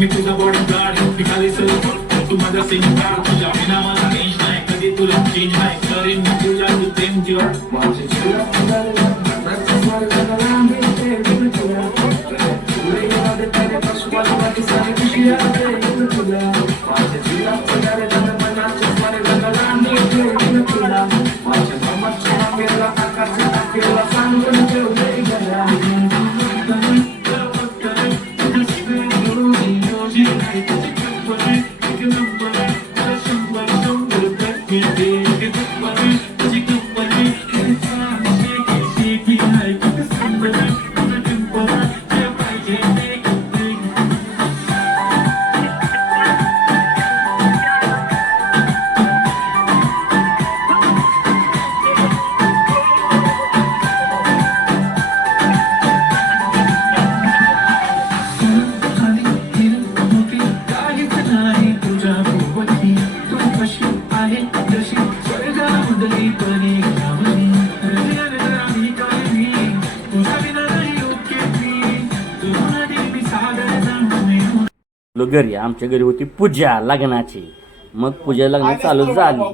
मी तुझा बॉडीगार्ड निघाली सर तू माझा सेंटर तुझ्या बिना माझा रेंज नाही कधी तुला चेंज नाही करेन मी तुझ्या तू प्रेम जीवन माझे घरी आमच्या घरी होती पूजा लग्नाची. मग पूजा लग्न चालू झाली.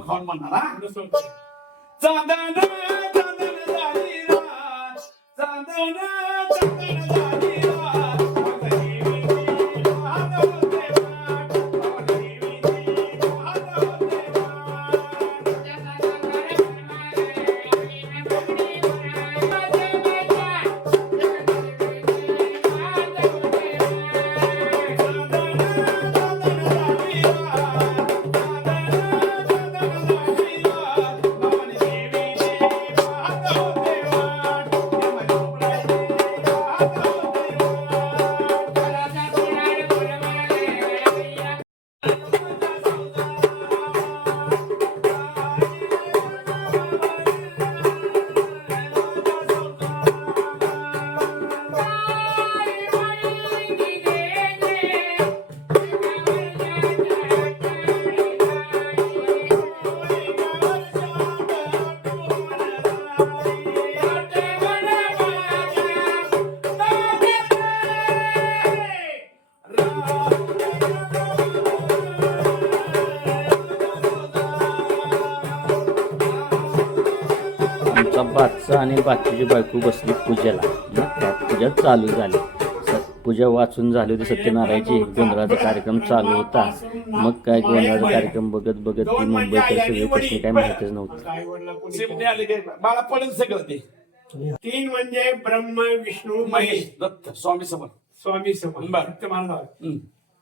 बादशाह आणि बादशाची बायको बसली पूजेला. मग त्यात पूजा चालू झाली. पूजा वाचून झाली होती सत्यनारायणची. गोंधळाचा कार्यक्रम चालू होता. मग काय गोंधळाचा कार्यक्रम बघत बघत ती मुंबईकर सगळे कसली काय माहितीच नव्हतं. तीन म्हणजे ब्रह्म विष्णू महेश दत्त स्वामी समर्थ. स्वामी समर्थ.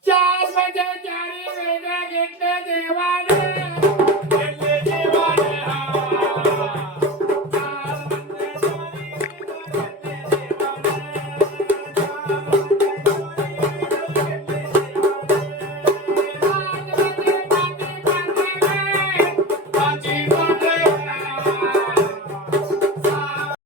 4 म्हणजे 4 वेद घेतले देवाने.